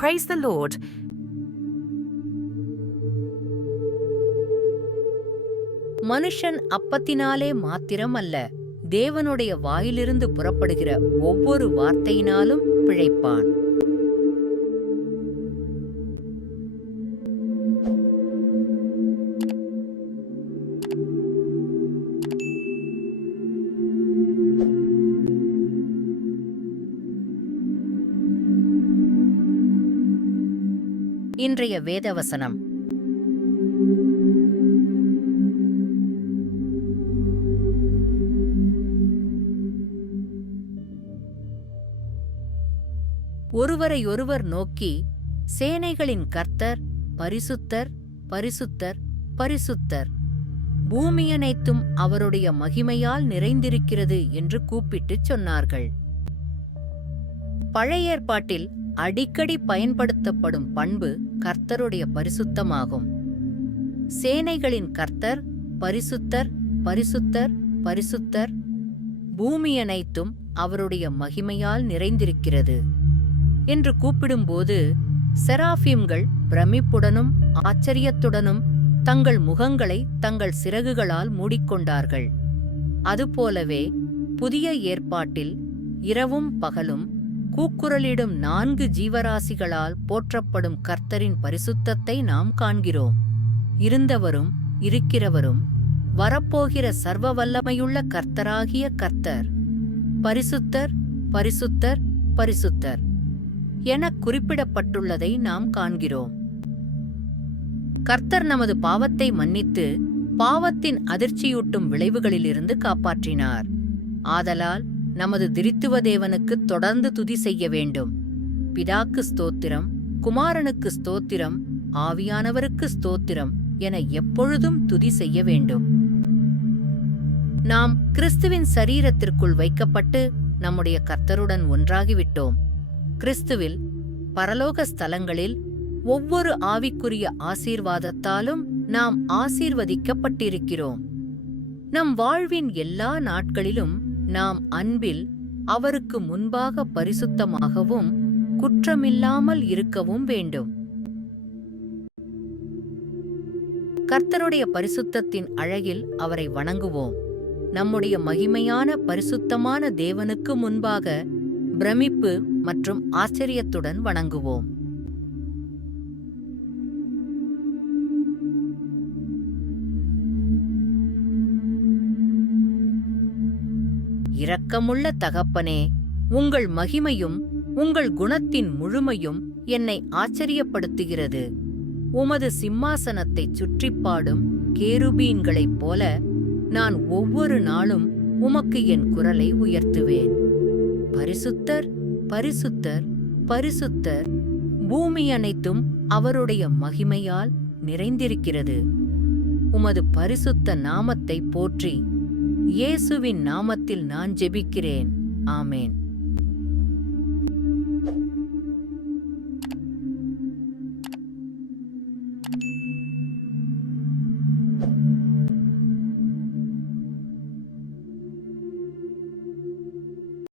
Praise the Lord. மனுஷன் அப்பத்தினாலே மாத்திரம் அல்ல, தேவனுடைய வாயிலிருந்து புறப்படுகிற ஒவ்வொரு வார்த்தையினாலும் பிழைப்பான். இன்றைய வேதவசனம். ஒருவரையொருவர் நோக்கி, சேனைகளின் கர்த்தர் பரிசுத்தர், பரிசுத்தர், பரிசுத்தர், பூமியனைத்தும் அவருடைய மகிமையால் நிறைந்திருக்கிறது என்று கூப்பிட்டுச் சொன்னார்கள். பழைய ஏற்பாட்டில் அடிக்கடி பயன்படுத்தப்படும் பண்பு கர்த்தருடைய பரிசுத்தமாகும். சேனைகளின் கர்த்தர் பரிசுத்தர், பரிசுத்தர், பரிசுத்தர், பூமியனைத்தும் அவருடைய மகிமையால் நிறைந்திருக்கிறது என்று கூப்பிடும்போது செராஃபீம்கள் பிரமிப்புடனும் ஆச்சரியத்துடனும் தங்கள் முகங்களை தங்கள் சிறகுகளால் மூடிக்கொண்டார்கள். அதுபோலவே புதிய ஏற்பாட்டில் இரவும் பகலும் கூக்குரலிடும் 4 ஜீவராசிகளால் போற்றப்படும் கர்த்தரின் பரிசுத்தத்தை நாம் காண்கிறோம். இருந்தவரும் இருக்கிறவரும் வரப்போகிற சர்வ வல்லமையுள்ள கர்த்தராகிய கர்த்தர் பரிசுத்தர், பரிசுத்தர், பரிசுத்தர் என குறிப்பிடப்பட்டுள்ளதை நாம் காண்கிறோம். கர்த்தர் நமது பாவத்தை மன்னித்து பாவத்தின் அதிர்ச்சியூட்டும் விளைவுகளிலிருந்து காப்பாற்றினார். ஆதலால் நமது திரித்துவ தேவனுக்கு தொடர்ந்து துதி செய்ய வேண்டும். பிதாக்கு ஸ்தோத்திரம், குமாரனுக்கு ஸ்தோத்திரம், ஆவியானவருக்கு ஸ்தோத்திரம் என எப்பொழுதும் துதி செய்ய வேண்டும். நாம் கிறிஸ்துவின் சரீரத்திற்குள் வைக்கப்பட்டு நம்முடைய கர்த்தருடன் ஒன்றாகிவிட்டோம். கிறிஸ்துவில் பரலோக ஸ்தலங்களில் ஒவ்வொரு ஆவிக்குரிய ஆசீர்வாதத்தாலும் நாம் ஆசீர்வதிக்கப்பட்டிருக்கிறோம். நம் வாழ்வின் எல்லா நாட்களிலும் நாம் அன்பில் அவருக்கு முன்பாக பரிசுத்தமாகவும் குற்றமில்லாமல் இருக்கவும் வேண்டும். கர்த்தருடைய பரிசுத்தத்தின் அழகில் அவரை வணங்குவோம். நம்முடைய மகிமையான பரிசுத்தமான தேவனுக்கு முன்பாக பிரமிப்பு மற்றும் ஆச்சரியத்துடன் வணங்குவோம். இரக்கமுள்ள தகப்பனே, உங்கள் மகிமையும் உங்கள் குணத்தின் முழுமையும் என்னை ஆச்சரியப்படுத்துகிறது. உமது சிம்மாசனத்தைச் சுற்றிப்பாடும் கேருபீன்களைப் போல நான் ஒவ்வொரு நாளும் உமக்கு என் குரலை உயர்த்துவேன். பரிசுத்தர், பரிசுத்தர், பரிசுத்தர், பூமி அனைத்தும் அவருடைய மகிமையால் நிறைந்திருக்கிறது. உமது பரிசுத்த நாமத்தை போற்றி இயேசுவின் நாமத்தில் நான் ஜெபிக்கிறேன். ஆமேன்.